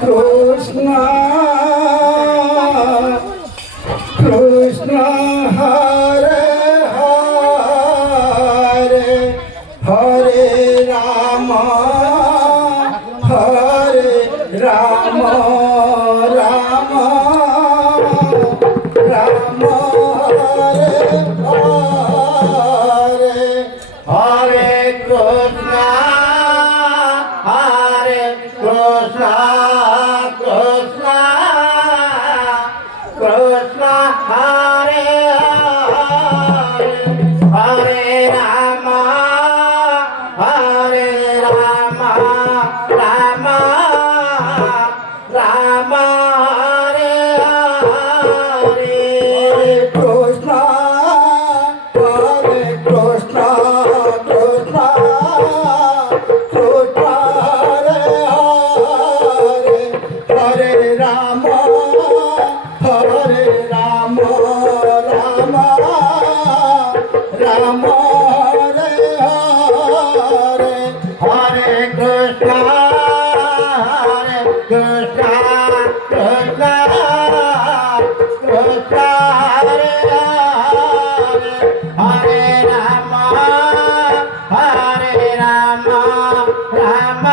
Krishna Krishna Hare Hare Hare Ram Ram Ram Ram Hare Hare Krishna Krishna Krishna Krishna Hare Hare Hare Ram Ram Ram Hare Hare Krishna Krishna Krishna Krishna Hare Ram Ram Ram Hare Hare Hare Krishna Krishna Krishna Krishna Hare Hare Ram Ram